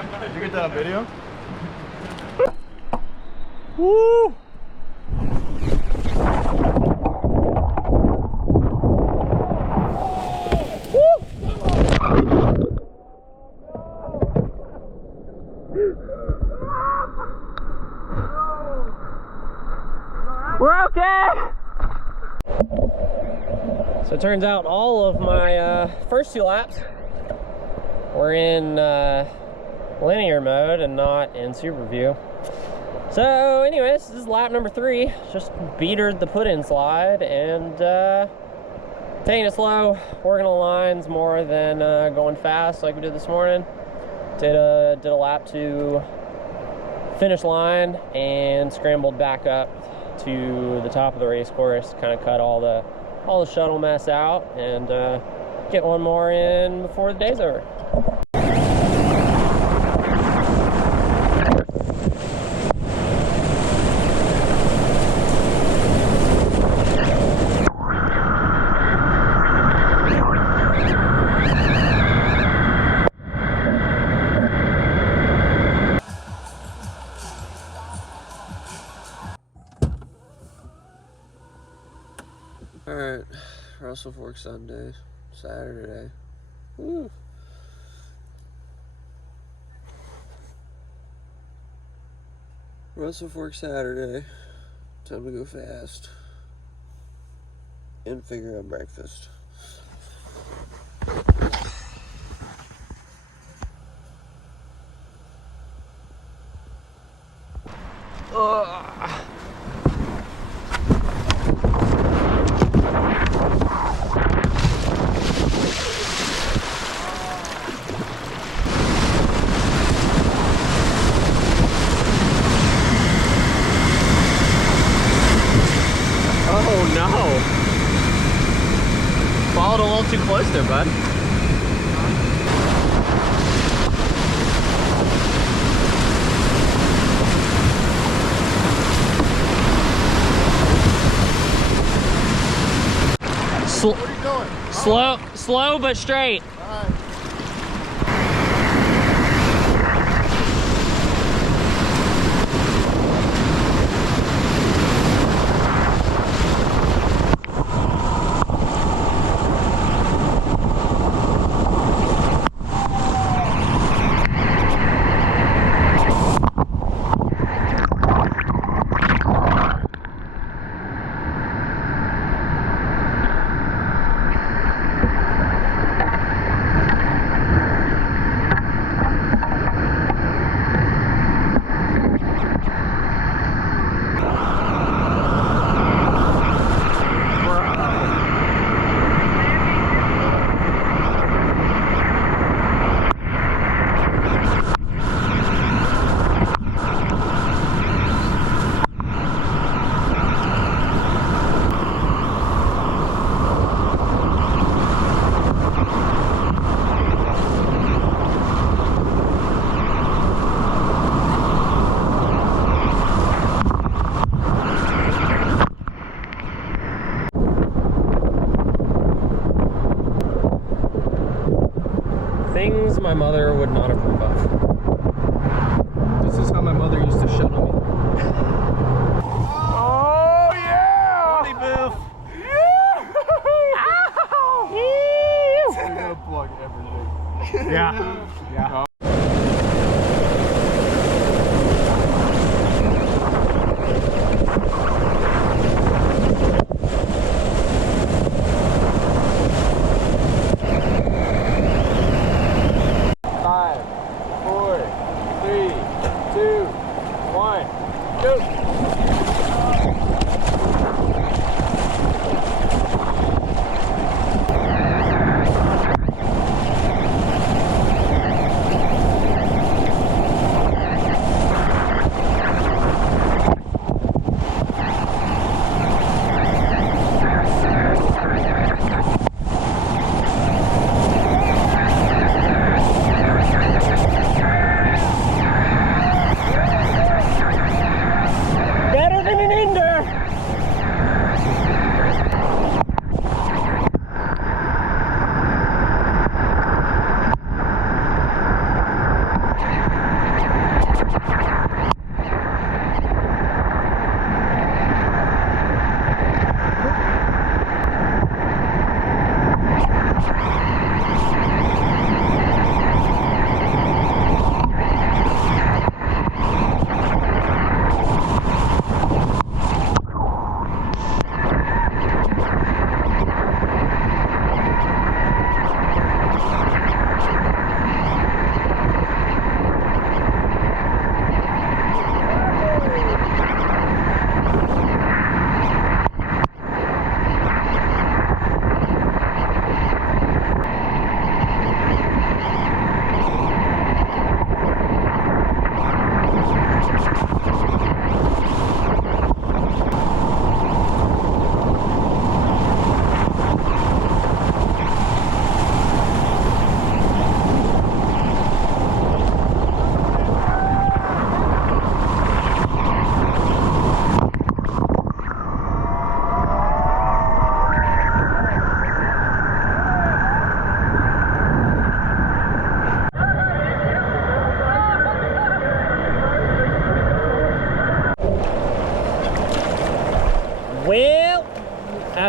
Did you get that on video? Woo! We're okay! So it turns out all of my first 2 laps were in linear mode and not in Super View. So anyways, this is lap number 3. Just beatered the put-in slide and taking it slow, working on lines more than going fast like we did this morning. Did a lap to finish line and scrambled back up to the top of the race course, kind of cut all the shuttle mess out and get one more in before the day's over. Alright, Russell Fork Sunday, Saturday. Woo. Russell Fork Saturday. Time to go fast. And figure out breakfast. Oh no! Followed a little too close there, bud. What are you doing? Slow but straight. All right. Things my mother would not approve of. This is how my mother used to shut on me. Oh yeah! Holy boof! We're gonna plug everything. Yeah. Yeah.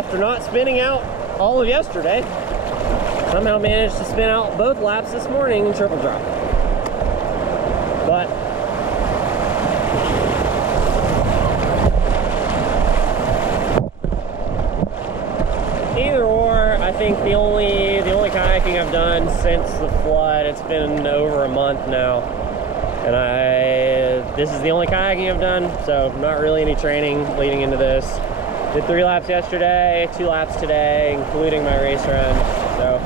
after not spinning out all of yesterday, somehow managed to spin out both laps this morning in triple drop. But either or, I think the only kayaking I've done since the flood, it's been over a month now, and this is the only kayaking I've done, so not really any training leading into this. Did 3 laps yesterday, 2 laps today, including my race run. So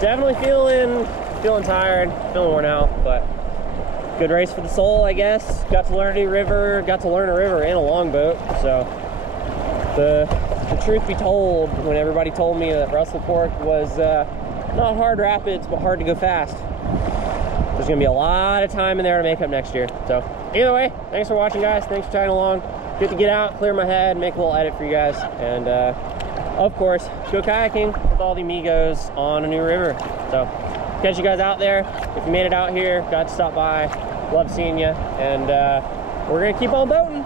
definitely feeling tired, feeling worn out, but good race for the soul, I guess. Got to learn a river in a longboat. So the truth be told, when everybody told me that Russell Fork was not hard rapids, but hard to go fast, there's gonna be a lot of time in there to make up next year. So either way, thanks for watching, guys. Thanks for tagging along. Good to get out, clear my head, make a little edit for you guys, and of course, go kayaking with all the amigos on a new river. So catch you guys out there. If you made it out here, got to stop by, love seeing you, and we're gonna keep on boating.